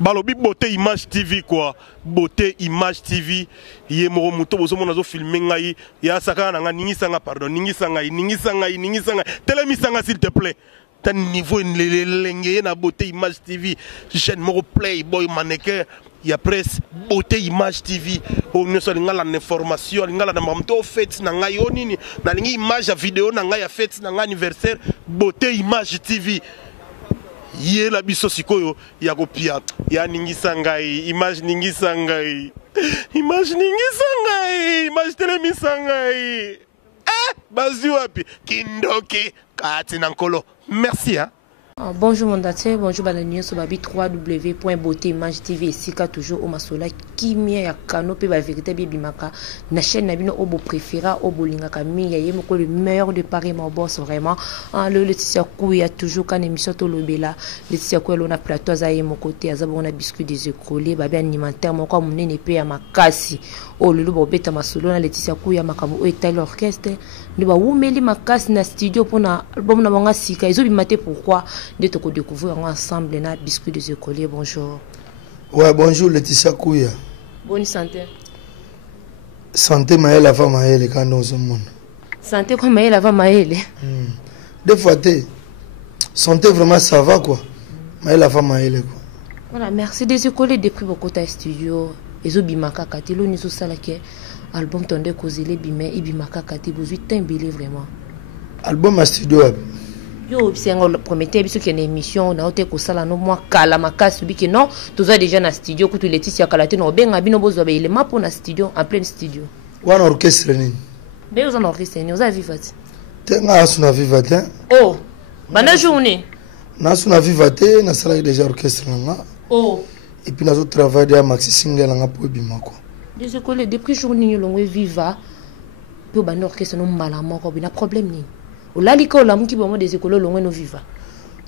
Balobi Beauté Image TV quoi. Beauté Image TV. Yé moro muto bozo monazo filmer ngai. Ya saka na nga ningi sanga pardon. Ningi sanga. Telemi sanga s'il te plaît. T'as niveau l'engé na Beauté Image TV. Chaîne moro Playboy mannequin. Il y a presse Beauté Image TV. On ne sait pas l'information. On a des fêtes. On a des images vidéo. On a des fêtes. On a anniversaire. Beauté Image TV. Yé la biso sikoyo ya kopia ya ningi sangai image ningi sangai image telemi sangai bazu wapi kindoki kati nankolo merci hein. Bonjour mon daté, bonjour Balanio sur babi www.beautéimagetv et sika toujours au masola kimia ya kanope ba vérité bibimaka na chaîne na bino obo préféra obo lingaka mi ya yemoko le meilleur de Paris mon boss vraiment le Laetitia Kouya toujours quand émission to lobela Laetitia Kouya on a plateau za yemoko te azaba on a biscuit des écoliers babi alimentaire moko munene pe ya makasi o le lobo beta masolo na Laetitia Kouya makambo o etal orchestre ne ba wumeli makasi na studio pona album na banga sika ezo bimate pourquoi de te découvrir ensemble na biscuit des écoliers. Bonjour. Ouais, bonjour Laetitia Kouya. Bonne santé. Santé maël la femme maël quand dans ce monde. Santé comme maël la femme maël. Des fois santé vraiment ça va quoi. Maël la femme maël quoi. Voilà, merci des écoliers depuis beaucoup ta studio. Ezo bimaka kati lo niso sala ke album tonde kozele bimé ibimaka kati bozu tembele vraiment. Album à studio. Yo c'est un prometteur biso qui une émission na ote ko sala no moi kala makasi bi que non toza déjà na studio ko tu Laetitia kalate no benga bino bozo ba élément pour na studio en plein studio. Wana orchestre ni. Be vous en orchestre ni vous avez vivate. Tenga asuna vivate. Oh. Bana journée. Na asuna vivate na sala déjà orchestre nga. Oh. Et puis na zo travailler à maxi single nga po bimako. Des écoles depuis journée longue viva. Pe bana orchestre no mbala moko bina problème ni. Olaliko la muki bomo des écoles longue no viva.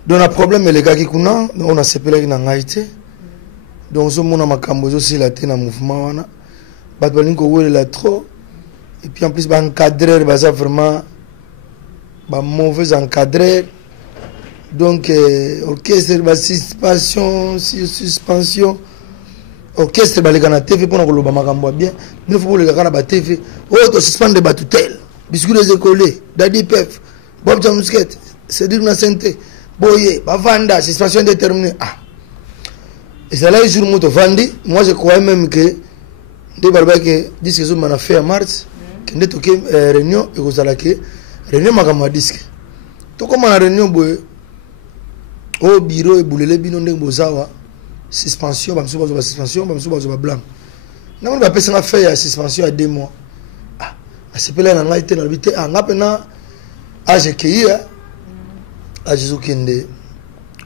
Donc le problème les gars qui kuna on a sepelé na ngaité. Donc zo mona makambo zo si la té na mouvement wana. Bat balinko wele la trop et puis en plus ba encadrer ba ça vraiment ba mauvais encadrer. Donc orchestre ba suspension orchestre ba les gars na TV pour na ko loba makambo bien. Il faut les gars na ba TV. Oh to suspendre ba tutelle. Biscuit des écoliers, Daddy Pef, Bob Jamusket, Cédric Nascente, Boye, Bavanda, suspension déterminée. Ah. Et c'est là que je me vandi. Moi, je croyais même que des barbares qui disent que je m'en ai fait en mars, que nous avons réunion et que vous allez que réunion m'a disque. Tout comme la réunion, au bureau et boulele bino ndeng bozawa suspension, suspension, blanc. Nous avons fait une suspension à 2 mois. C'est pas là dans l'ité dans l'habité en apena âge qui est à Jésus kende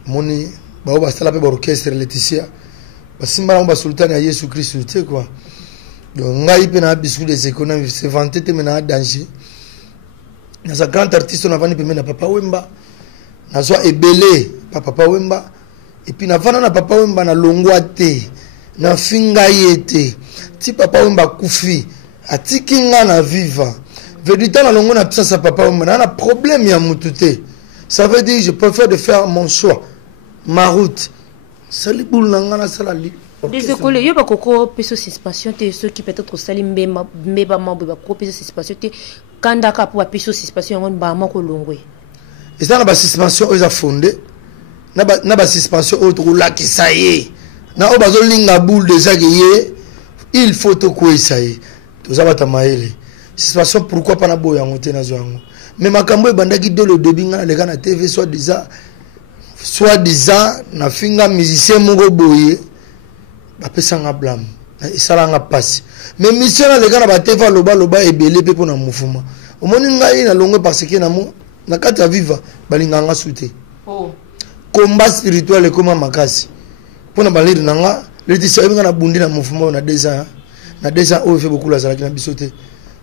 moni ba ba sala pe orchestre Laetitia ba simba ba sultan ya Yesu Christ tu quoi donc ngai pe na biscuit des économies c'est vanté te mena danger na sa grand artiste na vani pe na papa Wemba na so ebele papa Wemba et puis na vana na papa Wemba na longwa te na finga yete ti papa Wemba kufi atikinga na viva veut du temps na longo na pisa sa papa on a problème ya mutute ça veut dire je préfère de faire mon choix ma route sali boule na na sala li des écoles yo ba koko peso suspension te ceux qui peut-être sali mbeba mambo ba ko peso suspension te kanda ka pour peso suspension on ba mako longwe et ça na ba suspension ils a fondé na ba suspension autre là qui ça y est na o bazo linga boule déjà que il faut to ko essayer tout ça va tamaele situation pourquoi pas na boya ngote na zwango mais makambo ebandaki dès le début nga les gars na TV soit disant na finga musicien moko boye ba pesanga blâme et ça nga passe mais mission na les gars na ba TV loba ebele pe pona mouvement au moni ngai na longo parce que na mo na kata viva balinga nga souté oh combat spirituel comme makasi pona balir nanga Laetitia nga na bundi na mouvement na 2 ans. Na déjà on fait beaucoup la salade na bisoté.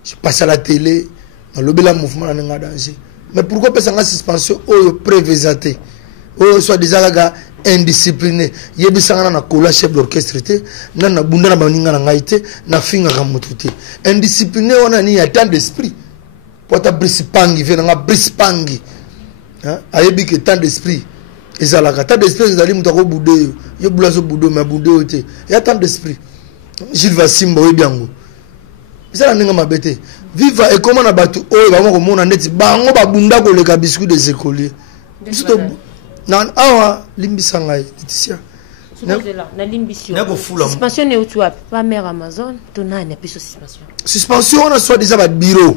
Je passe à la télé, dans le bel mouvement na nga danger. Mais pourquoi pas ça suspension au prévisaté? Oh soit des gars indisciplinés. Yebisanga na kola chef d'orchestre té, na bunda na baninga na ngaité, na finga ka mutute. Indiscipliné on a ni tant d'esprit. Pour ta brispangi, vient na brispangi. Hein? Ayebi que tant d'esprit. Et ça, la tant d'esprit, ils allaient me bouder. Yo boulazo boudou, mais boudé. Il y a tant d'esprit. Gilles Vassimba, oui, bien. Ça, la n'enga ma bête. Viva et comment on a battu. Oh, il va voir comment on a net. Bango, babunda, ko le biscuit des écoliers. Non, ah, Limbisangai, Laetitia. Na limbisio. Suspension ne utu wapi? Pas mère Amazon, tona na piso suspension. Suspension on a soit déjà ba bureau.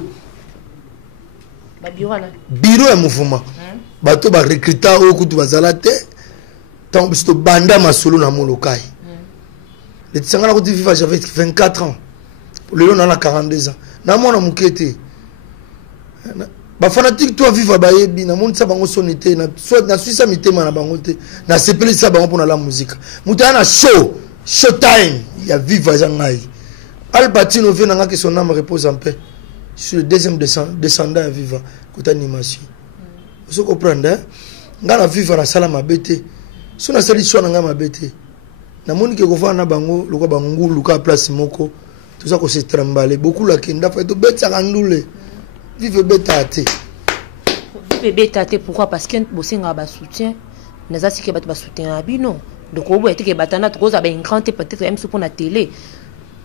Ba bureau là. Bureau et mouvement. Bato ba recruter au kutu bazala te. Tant bisto banda masolo na molokai. Laetitia ngana ko viva j'avais 24 ans. Le on a 42 ans. Na mona mukete. Ba fanatique toi vivre ba yebi na monde ça bango sonité na soit na suisa mitema na bango te na sepeli ça bango pour la musique mutana show time ya vivre za ngai Albertino vient nga que son âme repose en paix sur le deuxième descendant à vivre côté animation vous comprenez nga na vivre na sala mabete so na sali so na nga mabete na moni ke ko fa na bango lokwa bango ngulu ka place moko tout ça ko se trembaler beaucoup la kenda fa to betsa kandule. Vive bétate. Vive bétate, pourquoi? Parce que bossing a bas soutien. Nous avons que bas soutien à bino. Donc au bout de batana trop ça ben grand peut-être même sur la télé.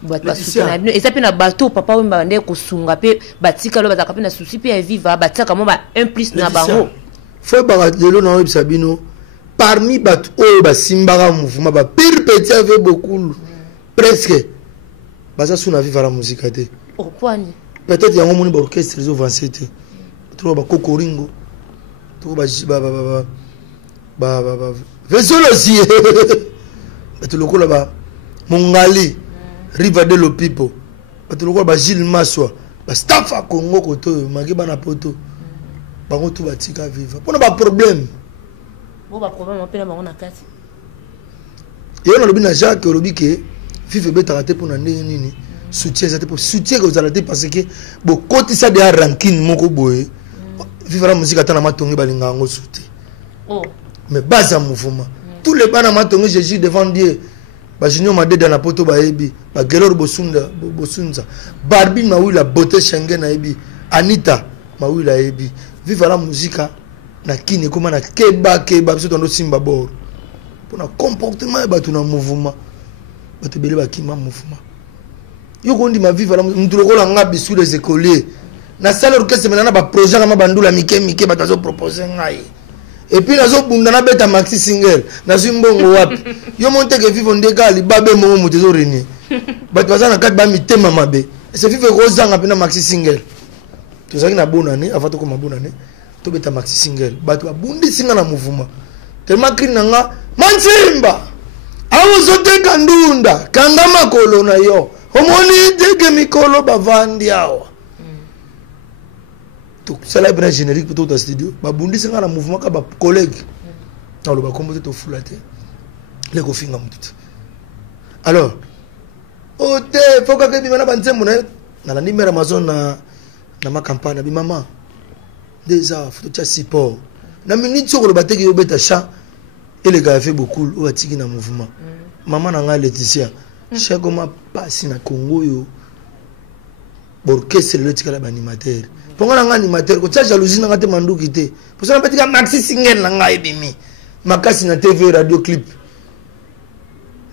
Bas soutien. Et ça peut na bateau papa ou mbande ko sunga pe batika lo bataka pe na souci pe viva bataka mo ba 1+ na bango. Faut ba lelo na web sabino. Parmi bat o ba simbara mouvement ba pire petit avec beaucoup presque. Basa suna vivre la musique ate. Oh quoi ni? Peut-être il y a un monde orchestre ils ont avancé tu vois ba kokoringo tu vois ba vaisseau aussi tu le colla ba mongali river de lo people tu le colla ba Gilles Maswa ba staff à Congo koto magi bana poto ba ngotu ba tika vivre pour ba problème bon ba problème on peut na bango na kati et on a le bina Jacques Robike vivre beta raté pour na nini soutien ça pour soutien que vous allez parce que bon côté ça de ranking moko boy vivre la musique atana matongi balinga ngo soutien oh mais base à mouvement tous les bana matongi Jésus devant Dieu ba junior made dans la poto ba ebi ba gelor bosunza Barbie mawi la beauté Schengen na ebi Anita mawi la ebi vivre la musique na kini comme na keba biso tondo simba bor pour na comportement ba tuna mouvement ba te bele ba kima mouvement. Yo kondi ma vivre la mutuloko la nga bisu les écoliers na salle orchestre maintenant ba projet na bandula mike ba tazo proposer ngai et puis nazo bunda na beta maxi single na zimbongo wapi yo monte que vivre ndeka li babe mo mutezo reni ba taza na kat ba mitema mabe c'est vivre rozanga pena maxi single to zaki na bonane avant to ko mabonane to beta maxi single ba to bundi singa na mouvement tellement cri nanga manzimba awozote kandunda kanga makolo na yo omoni dege mikolo bavandi awa to sala bien générique pour tout studio ba bundi singa na mouvement ka ba collègue na lo ba kombo to fulate le ko finga mutu alors ote foka ke bimana banzembo na la numéro Amazon na ma campagne bi mama déjà faut tu support na minute sur le bateki yo beta cha et les gars fait beaucoup ou atiki na mouvement maman na nga Laetitia chaque moment passe na Congo yo orchestre le tika la animateur ponga na nga animateur ko tsa jalousie na ngate manduki te pour ça na petit maxi single na nga ebimi makasi na TV radio clip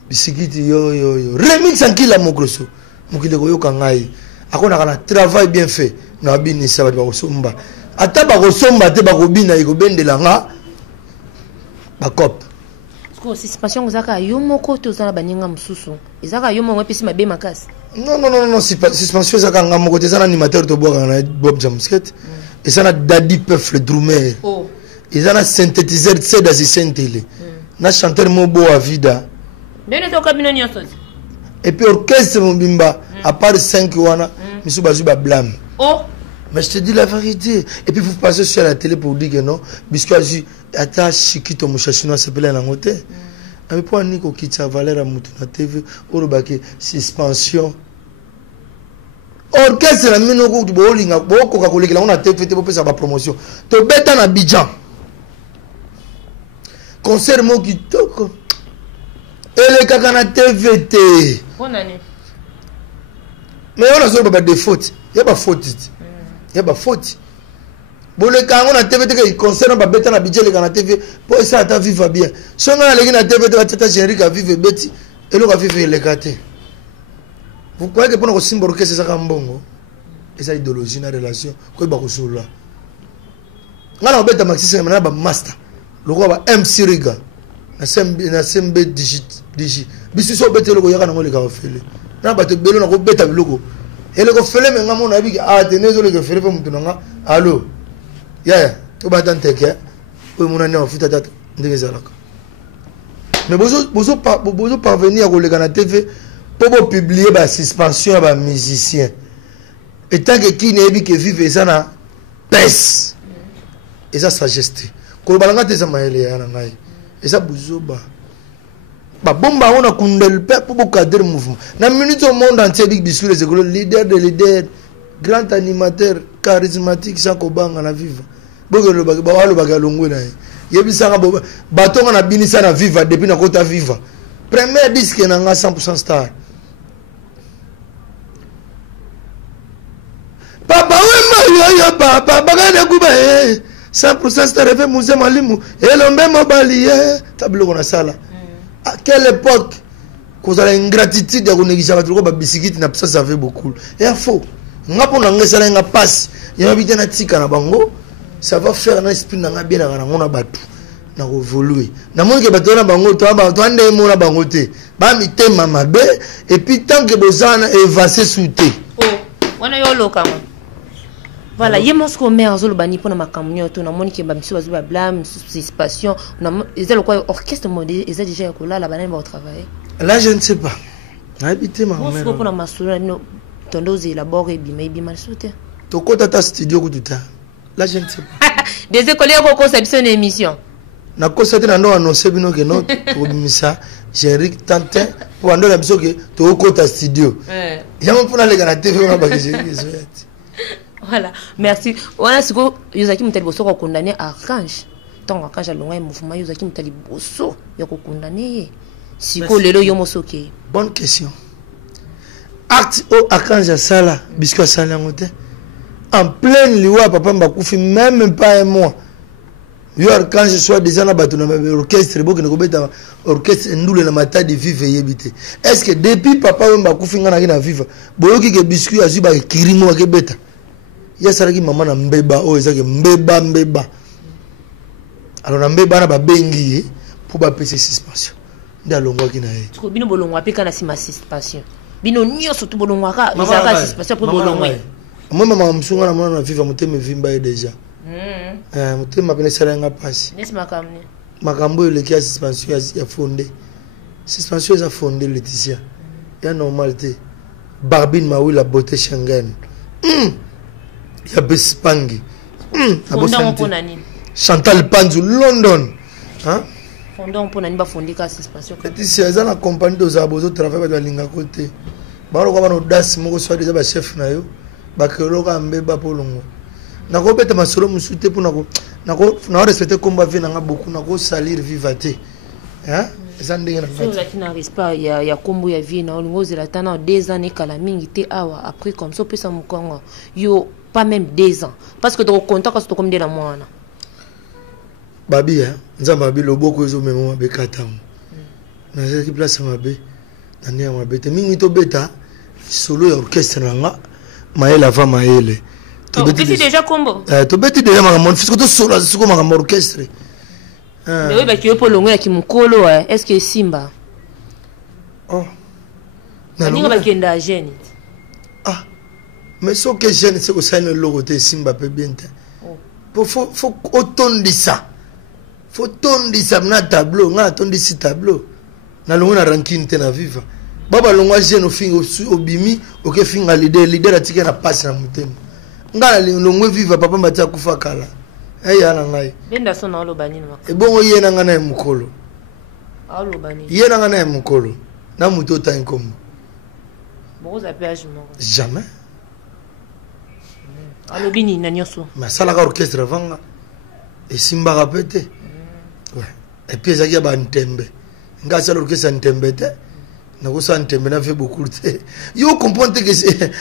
bisikiti yo remix ankila mokroso mokile ko yo kangai akona kana travail bien fait na bini ça ba kosomba ata ba kosomba te ba kobina iko bendela nga ba cop ko suspension ozaka yo moko to zana baninga mususu ezaka yo moko pesi mabe makasi non suspension zaka nga moko te zana animateur to boka na Bob Jamsket et ça na Daddy Puff le drummer oh et ça na synthétiseur c'est d'assistant télé na chanteur mobo à vida bene to kabino nyonso et puis orchestre mbimba à part 5 wana misu bazu ba blâme oh mais je te dis la vérité. Et puis vous passez sur la télé pour dire que non, puisque j'ai attaché qui tombe chachino s'appelle en côté. Mais pour Nico qui t'a valeur à Moutouna TV, au rebaki suspension. Orchestre la mino ko bolinga boko ka koleka on a TV pour faire sa promotion. To beta na Abidjan. Concert mo qui toko. Et les kaka na TVT. Bonne année. Mais on a sur pas de faute. Il y a pas faute. Il y a pas faute. Bole kango na TV te concerne ba beta na budget le kana TV pour ça ta vivre bien. So nga le na TV te ba tata générique à vivre beti et le ka vivre le kate. Vous croyez que pour nous symbole que c'est ça kambongo? Et ça idéologie na relation ko ba ko sula. Nga na beta maxi c'est na ba master. Le roi ba MC Riga. Na sembe digit. Bisu so beta le ko yaka na ngo le ka fele. Na ba te belo na ko beta biloko. Et le ko fele me nga mo na bi a tenezo le ko fele pe mutu nga. Allô. Yeah, tu vas t'en teke. Oui, mon année en fout à tête. Mais vous parvenir à regarder la TV pour publier la suspension à musiciens. Et tant que qui n'est que vive ça na pèse. Et ça sagesse. Quand on balanga tes amaïli à nangai. Et ça bouzo ba. Ba bomba on a kundel pe pour cadrer mouvement. Na minute au monde entier big biscuit les écoles leader de leader. Grand animateur charismatique Jean-Claude Banga na viva. Bogo lo baga longwe na. Yebisanga batonga na binisa na viva depuis na kota viva. Premier disque na nga 100% star. Papa we yo papa baga na kuba 100% star fait musée malimu elombe mobali tablo na sala. À quelle époque cause la ingratitude de négliger ba ba bisikiti na ça fait beaucoup. Et faux. Ngapo na ngesala nga passe ya bité na tika na bango ça va faire un esprit na bien na ngona batu na évoluer na monde ke bato na bango to ande mo na bango te ba mitema mabe et puis tant que bozana évaser souté oh wana yo loka mo voilà yemos ko mère zolo bani pona makamnyo to na monde ke ba biso bazo ba blâme suspension na ezelo quoi orchestre modé ezali déjà ko là bana ba travailler là je ne sais pas na habité ma mère ko pona masula no tondozi élabore et mal sauté. To kota ta studio ko tuta. La je ne sais pas. Des écoliers ko conception émission. Na ko sete na ndo annoncer bino ke no to bimisa Jéric Tantin pour ando la biso ke to kota studio. Ya mo pona le kana TV on ba ke Jéric. Voilà, merci. Wana siko Yozaki Mutali Boso ko condamné à Archange. Tant Archange alonga e mouvement Yozaki Mutali Boso ya ko condamné. Siko lelo yo mosoke. Bonne question. Acte au Archange Sala, biscuit Sala ngote. En pleine liwa papa mbakufi même pas un mois. Yo Archange soit déjà na bato na orchestre boko ne kobeta orchestre ndule na mata de vive yebite. Est-ce que depuis papa mbakufi ngana na vive, boyoki ke biscuit azuba kirimo ke beta. Ya saraki mama na mbeba o ezake mbeba. Alors na mbeba na ba bengi pour ba PC suspension. Ndalongwa kina ye. Tuko bino bolongwa peka na sima suspension. Bino nyoso tu bolongwaka izaka suspension pour bolongwa. Moi maman msunga na mwana na viva muteme vimba ye déjà. Muteme apene sala nga pasi. Nesi makamne. Makambo ile kia suspension ya fondé. Suspension ya fondé Laetitia. Ya normalité. Barbine Maui la beauté Schengen. Ya Bespangi. Fondant pour nani. Chantal Panzu London. Hein? Fondant pour nani ba fondika suspension. Laetitia za na compagnie de Zabozo travail ba linga côté. Baro kwa bano das moko soit déjà ba chef na yo. Bakelo ka mbeba polongo. Nako beta masolo musute pour nako respecter combat vie na beaucoup nako salir vivate. Hein? Ezandinga na fait. Ça qui n'arrive pas ya kombo ya vie na olingo zela tana 2 ans et kala mingi te awa après comme ça peut ça mukongo. Yo pas même 2 ans parce que tu content quand tu comme de la moana. Babi hein, nzamba babi loboko ezo memo bekata. Na zaki place mabe. Na nia mabe te mingi to beta solo ya orchestre nga. Maëla va Maële. Tu beti déjà combo. Tu beti déjà makambo fisiko to solo siko makambo orchestre. Mais oui, bah tu veux pour longuer qui mukolo est-ce que Simba? Oh. Na ninga ba kenda jeune. Ah. Mais ce que jeune c'est que ça ne logo te Simba peut bien. Faut otondisa. Faut tondisa na tableau, na tondisi tableau. Na longo na ranking te na viva. Baba longwa jeune ofingo obimi oke finga leader atika na passe na mutema. Ngala longwe viva papa mbatia kufa kala. Eya na ngai. Benda sona olo banini maka. Ebongo yena ngana ya mukolo. Olo banini. Yena ngana ya mukolo. Na muto ta inkomo. Boza péage moko. Jamais. Alo bini na nyoso. Ma sala ka orchestre vanga. Et Simba rapete. Ouais. Et puis ezaki ya ba ntembe. Nga sala orchestre ntembe te. Na ko sa ntembe na fait beaucoup te. Yo comprendre que c'est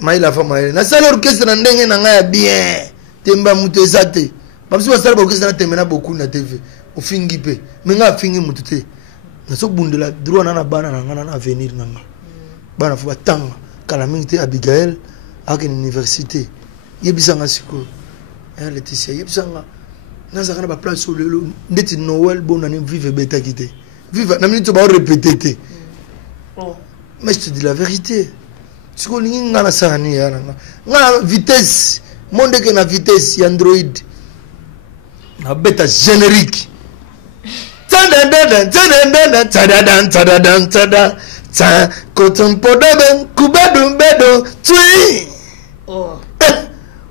Maïla fa Maïla. Na sala orchestre na ndenge na nga ya bien. temba muto ezate babisi basala bakokesa na tembe na beaucoup na TV ofingi pe mais nga fingi muto te naso bundela droit na bana na nga na avenir nanga bana fo batanga kala mingi te Abigail ak université yebisanga siko Laetitia yebisanga nazaka na ba place sur le ndeti Noël bon année vive beta quitté vive na minute ba répéter te mais je te dis la vérité siko ningi nga na sani ya nga vitesse monde que na vitesse Android na beta générique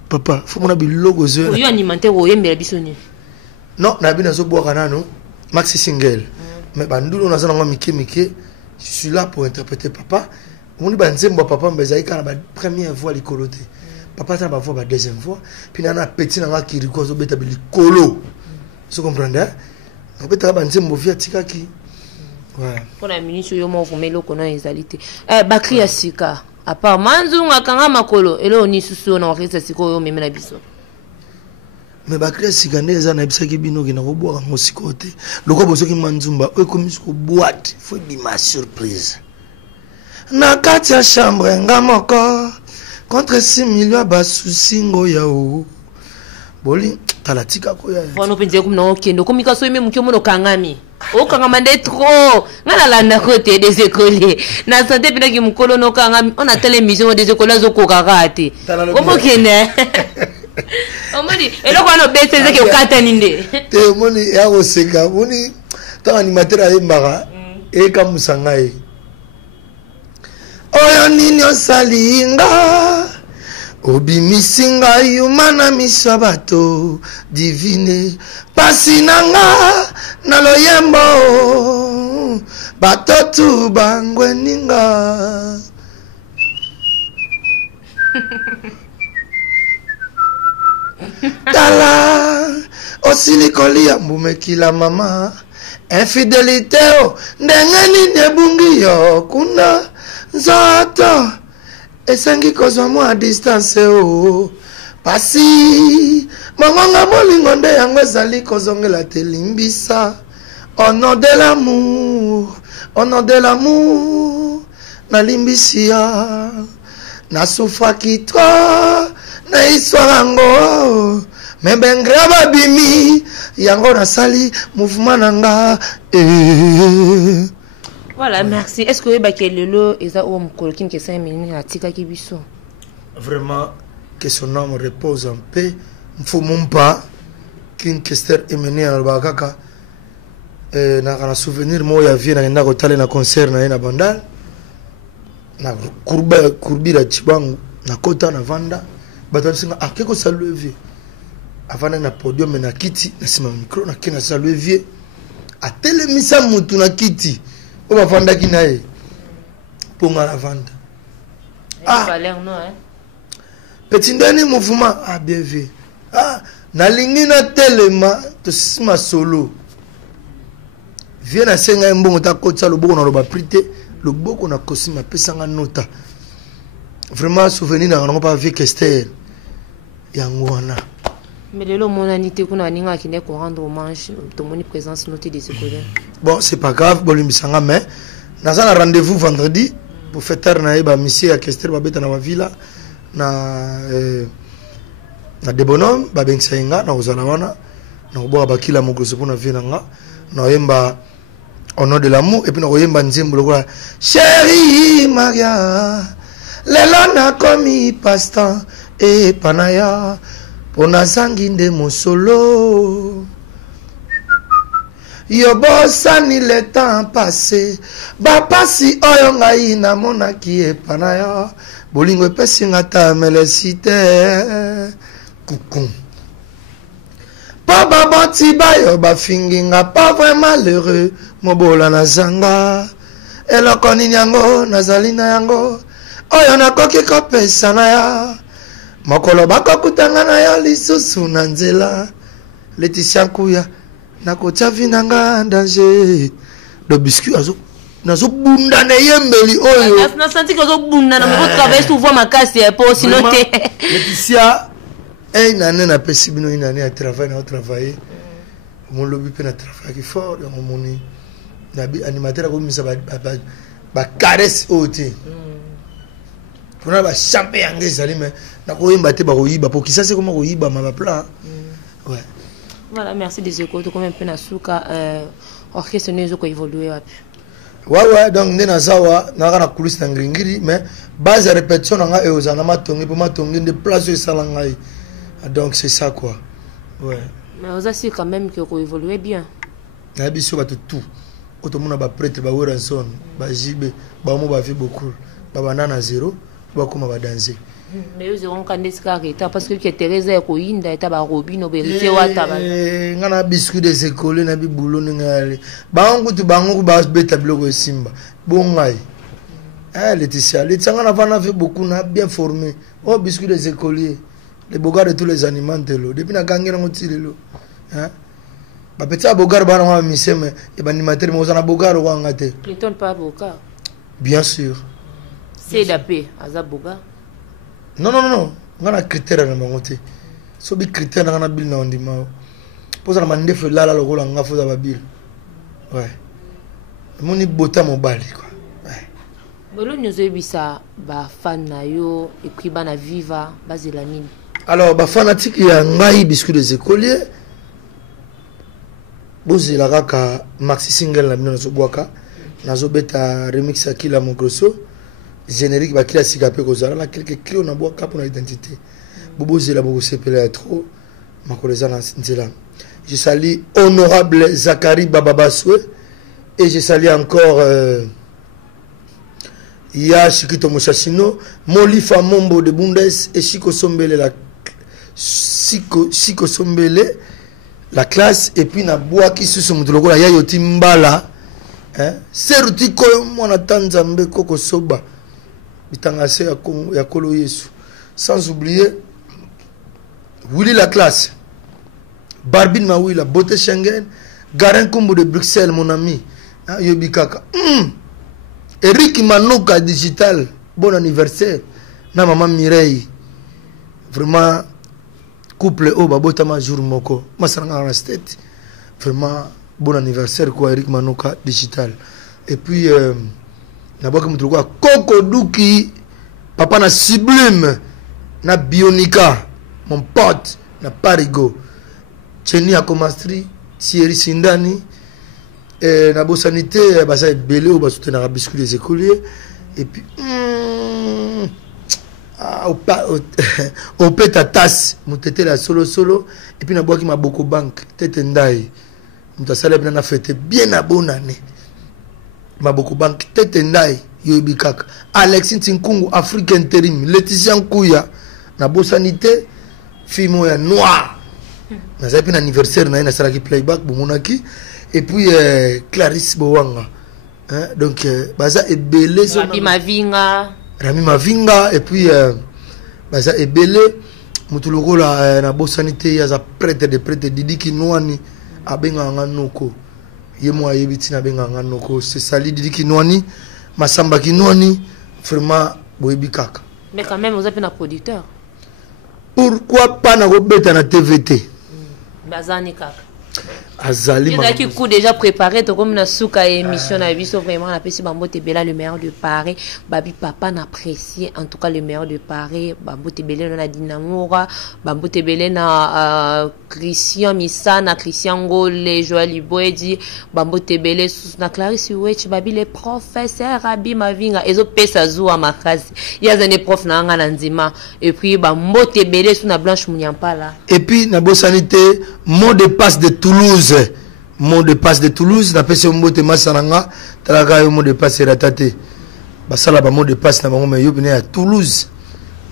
papa faut mon bilogo zo yo alimentaire o yembela bisoni non na bina zo boka nano maxi single mais bandulo na zana mike je suis là pour interpréter papa on ba nzembo papa mbeza ikana ba première voix likolote papa ça ba voix ba deuxième voix puis na petit na kiriko zo beta bilikolo vous comprenez peut-être ba nzembo via tikaki ouais pour la ministre yo mo vomelo kona ezalité bakri ya sika à part manzunga kanga makolo elo ni susu na wakisa siko yo memela biso mais bakri ya sika ne za na bisaki bino kina ko boka ngo sikote loko bosoki manzumba o komi ko boîte faut bima surprise na kati ya chambre ngamoko contre 6 millions ba susingo yao boli talatika ko ya vono penje kumna okendo komika so yeme mukyo mono kangami o kangama nde trop ngala landa côté des écoliers na santé pina ki mukolo no kangami on a télévision des écoliers zo kokakate komo kene omoni eloko no bese ke okata ninde te moni ya oseka moni ta animateur aye mbara e kamusanga e oyo nini osalinga obimisinga yumana misabato divine pasinanga na loyembo batotu bangweninga tala osilikoli ya mbumekila mama infidélité o ndenge nini ebungi yo kuna nzoto esengi kozwa mwa distance o pasi mongonga molingo nde yango ezali kozongela te limbisa au nom de l'amour nalimbisi ya nasufaki tro na histoire yango mebengra babimi yango nasali mouvement nanga voilà merci est-ce que bakelelo eza o mukolokin ke 5 minutes atika kibiso vraiment que son âme repose en paix mfo mumpa kin kester emene ya bakaka na kana souvenir mo ya vie na nda ko tale na concert na bandal na kurbira chibangu na kota na vanda bato singa akeko saluer vie avant na podium na kiti na sima micro na kina saluer vie atelemisa mutu na kiti o ba vanda kinae ponga la vanda petit ndani mouvement bien vu na lingi na telema to sima solo viens na senga mbongo ta kotsa loboko na loba prité loboko na kosima pesanga nota vraiment souvenir na ngo pas vie Kester yango wana mais lelo monanité kuna ninga kine ko rendre hommage to moni présence notée des écoliers bon c'est pas grave bolimisanga mais na ça rendez-vous vendredi pour fêter na eba monsieur à Kester babeta na villa na de bonhomme babengsenga na ozala wana na boba bakila mokoso pona venanga na yemba au nom de l'amour et puis na yemba nzembo lokola chérie Maria lelo na komi pasteur et panaya pona zangi nde mosolo yo bosani le temps passé bapasi oyo ngai namonaki epanaya bolingo epesinga ta melecite coucou pa baboti bayo bafinginga pas vraiment malheureux mobola na zanga eloko nini yango nazali na yango oyo nakoki kopesa na ya mokolo bakokutanga na yo lisusu na nzela Laetitia Nkuya nakotia vinanga danger do biscuit nazo bunda na yembeli oyo na senti que zo bunda na mo travailler souvent makasi po sinon te Laetitia une année na pesi bino une année à travailler na travailler mon lobby pe na travailler fort on moni na bi animateur ko misa ba caresse oti pour na ba champion anglais ali mais na ko yimba te ba ko yiba pour qui ça c'est comment ko yiba ma plan ouais voilà merci des échos comme un peu na suka orchestre nezo ko évoluer wapi ouais donc ndena zawa na kana kulisa ngringiri mais base à répétition nga eozana matongi pour matongi de place et salangai donc c'est ça quoi ouais mais aussi quand même que ko évoluer bien na biso ba tout automona ba prêtre ba weranson ba jibe ba mo ba fi beaucoup ba banana zéro ba kuma ba danser mais eux auront quand des caractères parce que Teresa ko inda eta ba robino berité wata ba ngana biscuit des écoles na bi boulot ngale bangu tu bangu ba beta bloco simba bongai Laetitia Laetitia na vana fait beaucoup na bien formé oh biscuit des écoliers les bogards de tous les animaux de l'eau depuis na gangera ngotile lo hein ba petit bogards ba na miseme et ba animateur mo za na bogards wa ngate Clinton pas bogards bien sûr c'est d'apé aza bogards non ngana critère na mongote so bi critère na bil na ondima poza na mandefo lala lokola ngafo za babil ouais moni bota mobali quoi ouais bolo nyozo ebisa ba fan na yo et puis bana viva bazela nini alors ba fanatique ya ngai biscuit des écoliers bozela kaka maxi single na bino zo bwaka nazo beta remix ya kila mogrosso générique ba kila sikape kozala la quelques kilos na bois pour l'identité bobo zela bobo sepela trop makoleza na nzela je salue honorable Zachary Bababaswe et je salue encore ya Shikito Moshashino Molifa Mombo de Bundes et Chico Sombele la Chico Sombele la classe et puis na bois qui sous mutuloko la yayo timbala hein seruti ko mona tanzambe koko soba bitangase ya kolo yesu sans oublier Willy la classe Barbine Maoui la beauté Schengen Garin Kombo de Bruxelles mon ami hein, yobi kaka Eric Manoka digital bon anniversaire na maman Mireille vraiment couple au babota ma jour moko masanga na state vraiment bon anniversaire quoi Eric Manoka digital et puis na boka mutuloko Koko Duki papa na Sublime na Bionica mon pote na Parigo Cheni Akomastri Thierry Sindani na bosanité basa belé ou basoutenir biscuit des écoliers et puis au peta tasse mutete la solo et puis na boki ma boko bank tete ndai mutasala bien na fête bien à bonne année Maboko Bank tete ndai yobi kaka Alexis Tinkungu Afrique Interim Laetitia Nkuya na bosanité fimo ya noir na zapi na anniversaire na ina saraki playback bumonaki et puis Clarisse Bowanga hein donc baza ebele Rami Mavinga et puis baza ebele mutuloko la na bosanité ya za prêtre de prêtre Didi Kinwani abenga nganoko yemo ayebiti na benga nganoko c'est sali Didi Kinwani Masamba Kinwani vraiment boyebi kaka mais quand même vous avez un producteur pourquoi pas na robeta na TVT bazani kaka azali qui coup déjà préparé to comme na suka émission na biso vraiment na pesi Bambote Bella le meilleur de Paris babi papa n'apprécié en tout cas le meilleur de Paris Bambote Bella na Dinamora Bambote Bella na Christian Missa na Christian Ngole Joël Ibwedi Bambote Bella na Clarisse Wech babi les professeurs Rabi Mavinga ezo pesa zuwa makazi ya zane prof na nga nzima et puis Bambote Bella sous na Blanche Munyampala et puis na bosanité mot de passe de Toulouse mot de passe de Toulouse na pese mbote masananga talaka mot de passe ratate basala ba mot de passe na bango me yobine à Toulouse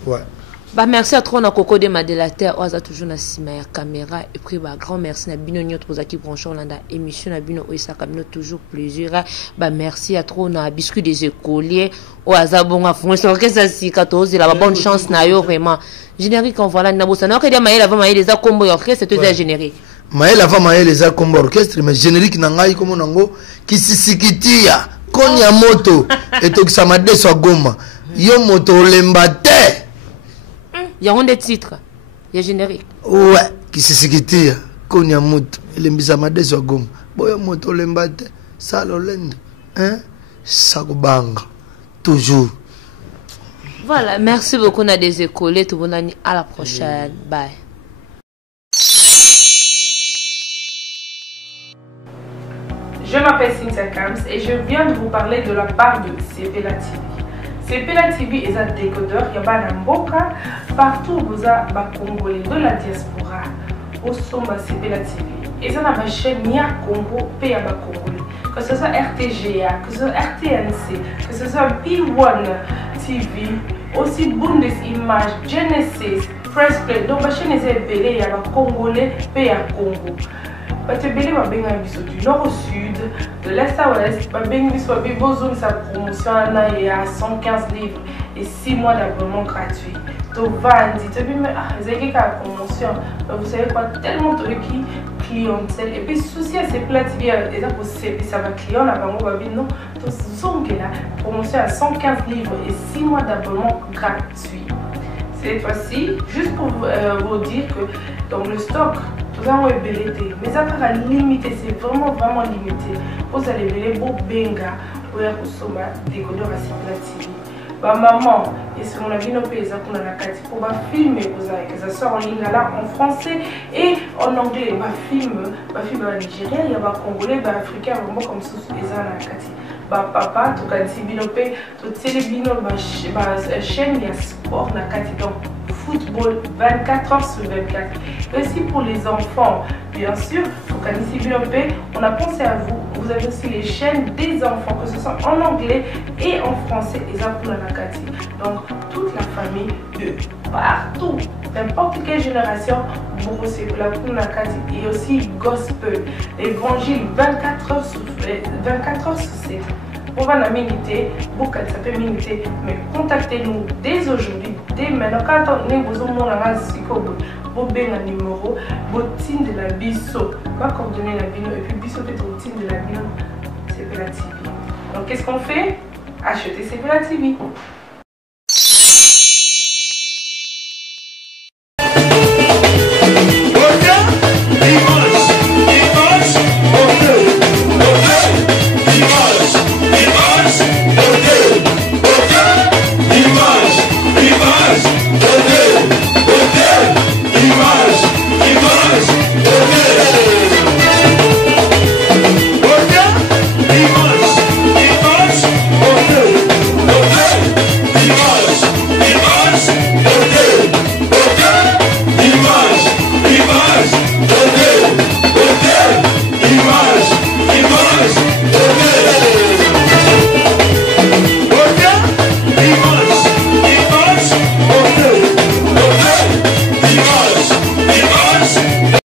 ouais bah merci à trop na Coco de Madelater oza toujours na sima ya caméra et puis bah grand merci na bino nyot pozaki branchon landa émission na bino oisa kamino toujours plaisir bah merci à trop na biscuit des écoliers oza bonga fonction que ça si 14 la bonne chance na yo vraiment générique on voilà na bossa na que dia maïla va maïla za combo orchestre c'est tout générique maïla va maïla za combo orchestre mais générique na ngai comme nango kisisikitia konya moto et to samade so goma yo moto lembate il y a des titres Il y a générique. Ouais, qui se sikiti konya moto elembisa madeso ya goma. Boya moto lembate salo lende. Hein? Sakubanga. Toujours. Voilà, merci beaucoup à des écoles. Tout le monde à la prochaine. Bye. Je m'appelle Cynthia Kams et je viens de vous parler de la part de Sepela TV. Sepela TV est un décodeur, il y a un mboka partout où vous avez des Congolais de la diaspora. Au sommet Sepela TV. Et ça, ma chaîne Nia Congo, pays à Congolais. Que ce soit RTGA, que ce soit RTNC, que ce soit P1 TV, aussi Bundesimage, Genesis, Press Play. Donc, ma chaîne est belée, il y a des Congolais, pays à Congo. Batebele babenga biso du nord au sud, de l'est à l'ouest, babenga biso besoin de sa promotion à 115 livres et 6 mois d'abonnement gratuit. To vandi, to bime zeki ka promotion. Vous savez quoi, tellement de qui clientèle et puis souci à ces plates bien et ça va client là bango babi non, to zongela promotion à 115 livres et 6 mois d'abonnement gratuit. Cette fois-ci, juste pour vous dire que dans le stock, nous avons ébélité, mais ça va limiter, c'est vraiment limité. Vous allez béler beau benga pour y consommer des décodeurs à Sepela TV. Bah maman, et si on a vu nos pays, pour filmer, que ça sort en ligne là en français et en anglais. Bah film en Nigeria, il y a des Congolais, des Africains, vraiment comme ça, ils ont la Kati. Bah papa, tu as dit binopé, tu télébino, chaîne, il y a sport na Kati, donc football 24 heures sur 24. Et aussi pour les enfants, bien sûr, on a pensé à vous. Vous avez aussi les chaînes des enfants, que ce soit en anglais et en français, et ça pour la Nakati. Donc, toute la famille de partout, n'importe quelle génération, beaucoup c'est pour la Nakati. Et aussi gospel, évangile 24 heures sur 7. On va la miniter, beaucoup ça peut miniter, mais contactez-nous dès aujourd'hui, dès maintenant. Quand on est besoin de vous avez un numéro, vous de la biso, pas coordonner la bino, et puis biso peut-être de la bino, Sepela TV. Donc qu'est-ce qu'on fait? Acheter Sepela TV.